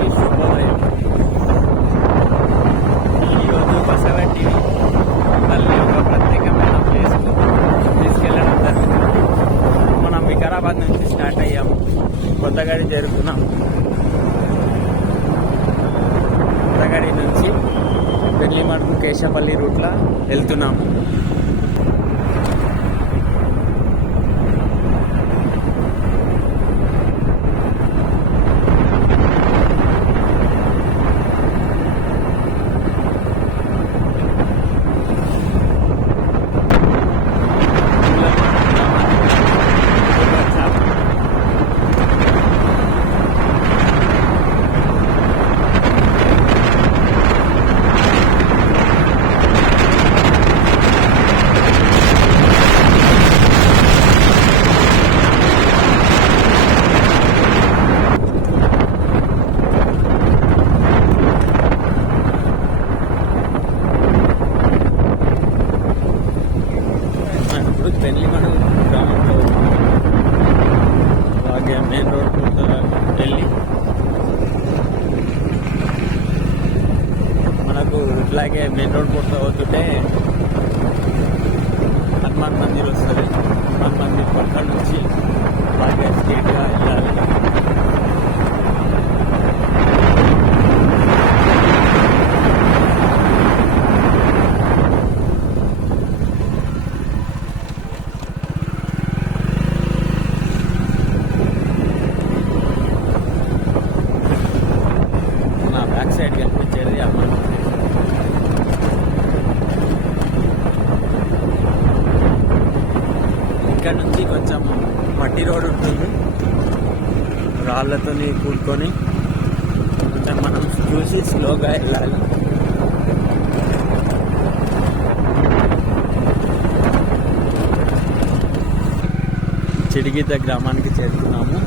అందరికీ శుభోదయం ఈరోజు బసవటి మళ్ళీ ఒక ప్రత్యేకమైన ప్లేస్కు తీసుకెళ్ళడం. జరుగుతుంది మనం వికారాబాద్ నుంచి స్టార్ట్ అయ్యాము కొత్తగడి చేరుకున్నాం కొత్తగడి నుంచి పెళ్ళిమడుగు కేశపల్లి రూట్లో వెళ్తున్నాము మనం ఇప్పుడు పెళ్ళిమడుగు గ్రామంలో ఉన్నాము. అలాగే మెయిన్ రోడ్ మీద వెళ్ళి మనకు ఇట్లాగే మెయిన్ రోడ్ పూర్తి అవుతుంటే హనుమాన్ మందిర్ వస్తుంది. హనుమాన్ మందిర్ పక్కన నుంచి అలాగే స్ట్రీట్గా వెళ్ళాలి నా బ్యాక్ సైడ్ కనిపించేది హనుమాన్ మందిర్ ఇక్కడ నుంచి కొంచెం మట్టి రోడ్ ఉంటుంది. రాళ్ళతో కూడుకొని కొంచెం మనం చూసి స్లోగా వెళ్ళాలి. చిడిగిద్ద గ్రామానికి చేరుకున్నాము.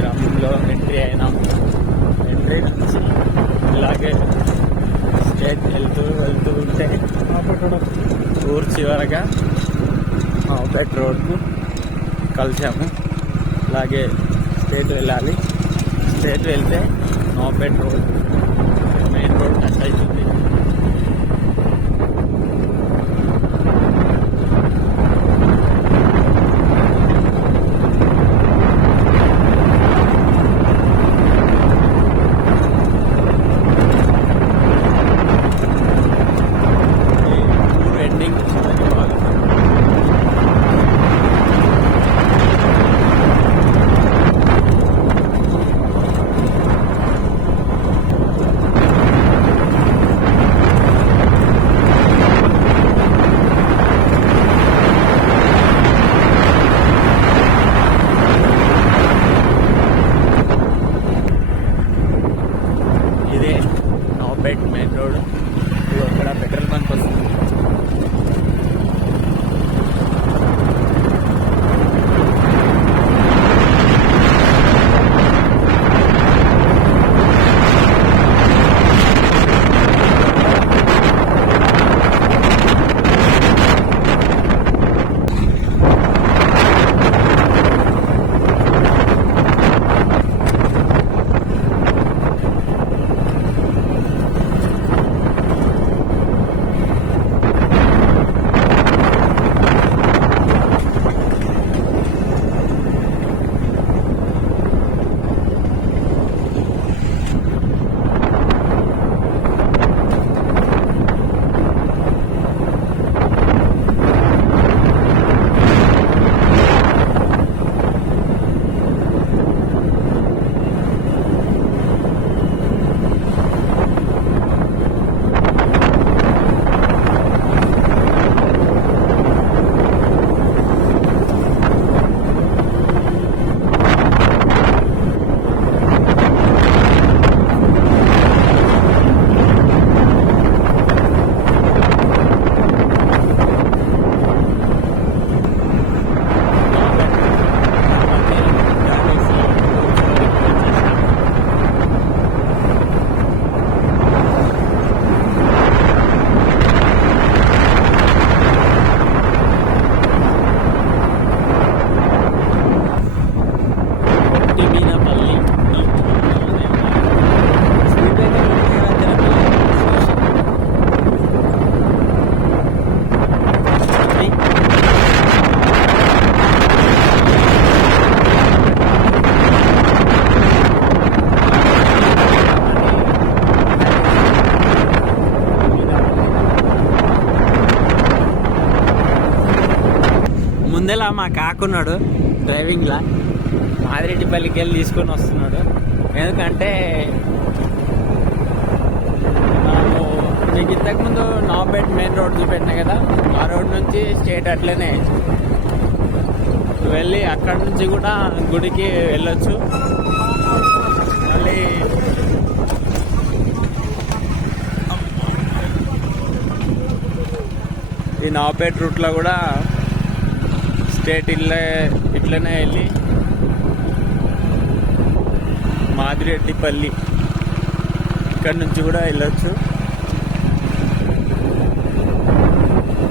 గ్రామంలో ఎంట్రీ అయినాము. ఎంట్రీ నుంచి ఇలాగే స్టేట్ వెళ్తూ వెళ్తూ ఉంటే ఊరు చివరగా అవుట్లెట్ రోడ్కు కలిసాము. అలాగే స్టేట్ వెళ్ళాలి. స్టేట్ వెళ్తే నోపేట్ రోడ్ మెయిన్ రోడ్ టచ్ అవుతుంది మా కాకున్నాడు డ్రైవింగ్లా? మాదిరెడ్డిపల్లికి వెళ్ళి తీసుకొని వస్తున్నాడు. ఎందుకంటే మీకు ఇంతకుముందు నాబెట్ మెయిన్ రోడ్ చూపెట్టినా కదా ఆ రోడ్ నుంచి స్టేట్ అట్లనే. వెళ్ళి అక్కడి నుంచి కూడా గుడికి వెళ్ళొచ్చు. మళ్ళీ ఈ నాపేట్ రూట్లో కూడా స్టేట్ ఇట్లా ఇట్లనే వెళ్ళి మాదిరెడ్డిపల్లి ఇక్కడ నుంచి కూడా వెళ్ళొచ్చు.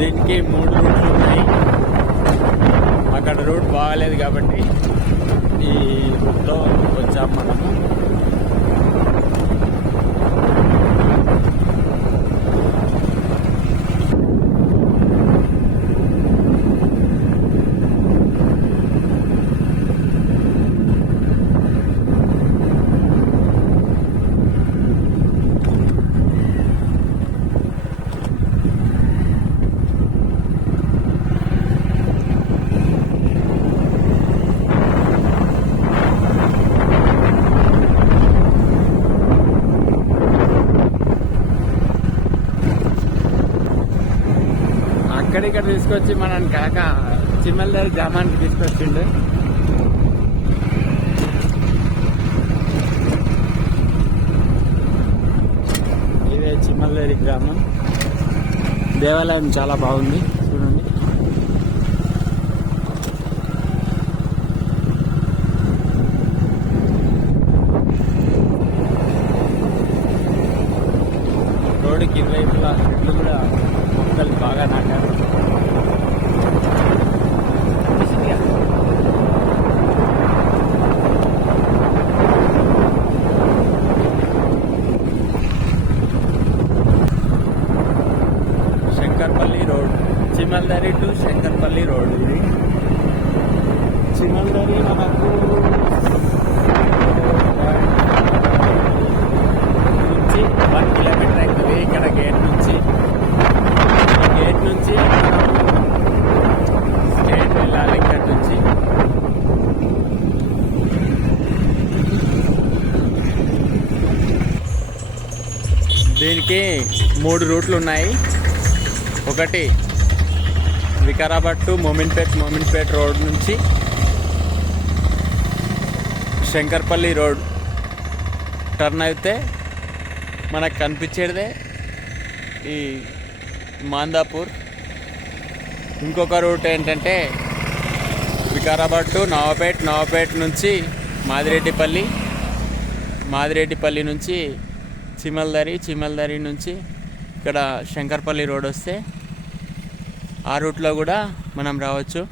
దీనికి మూడు రూట్లు ఉన్నాయి. అక్కడ రూట్ బాగాలేదు కాబట్టి ఈ రూట్లో వచ్చాం మనము. అక్కడిక్కడ తీసుకొచ్చి మనని కాక చిమ్మల్దారి గ్రామానికి తీసుకొచ్చిండు. ఇదే చిమ్మల్దారి గ్రామం. దేవాలయం చాలా బాగుంది చూడండి. రోడ్డుకి ఇరువైపులా చెట్లు కూడా మొక్కలు బాగా నాటారు Shankarpalli road Chimaldari to Shankarpalli road ఇది చిమల్దరి మనకు నుంచి వన్ కిలోమీటర్ అవుతుంది ఇక్కడ గేట్ నుంచి గేట్ నుంచి స్టేట్ వెళ్ళాలి ఇక్కడ నుంచి దీనికి మూడు రూట్లు ఉన్నాయి. ఒకటి వికారాబాద్ టు మోమిన్పేట్ మోమిన్పేట్ రోడ్ నుంచి శంకర్పల్లి రోడ్ టర్న్ అయితే మనకు కనిపించేదే ఈ మాందాపూర్. ఇంకొక రూట్ ఏంటంటే వికారాబాద్ టు నవాపేట్ నవాపేట్ నుంచి మాదిరెడ్డిపల్లి మాదిరెడ్డిపల్లి నుంచి చిమల్దరి చిమల్దరి నుంచి ఇక్కడ శంకర్పల్లి రోడ్ వస్తే ఆ రూట్లో కూడా మనం రావచ్చు.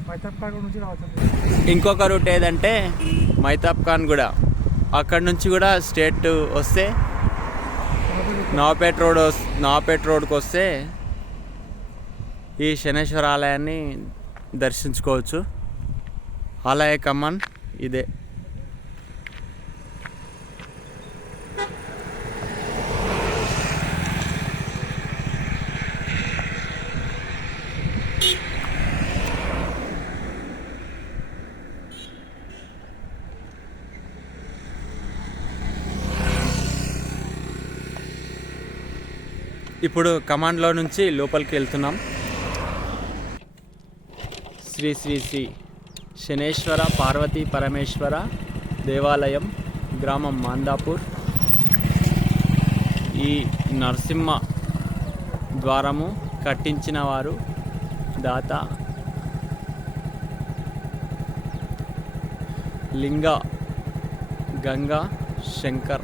నుంచి రావచ్చు ఇంకొక రూట్ ఏదంటే మైతాబ్ ఖాన్ కూడా. అక్కడ నుంచి కూడా స్టేట్ వస్తే నవాపేట్ రోడ్ వస్- రోడ్కి వస్తే ఈ శనేశ్వర ఆలయాన్ని దర్శించుకోవచ్చు. ఆలయ కమ్మన్ ఇదే. ఇప్పుడు కమాండ్లో నుంచి లోపలికి వెళ్తున్నాం. శ్రీ శ్రీ శ్రీ శనేశ్వర పార్వతీ పరమేశ్వర దేవాలయం గ్రామం మాందాపూర్. ఈ నరసింహ ద్వారము కట్టించిన వారు దాత లింగ గంగా శంకర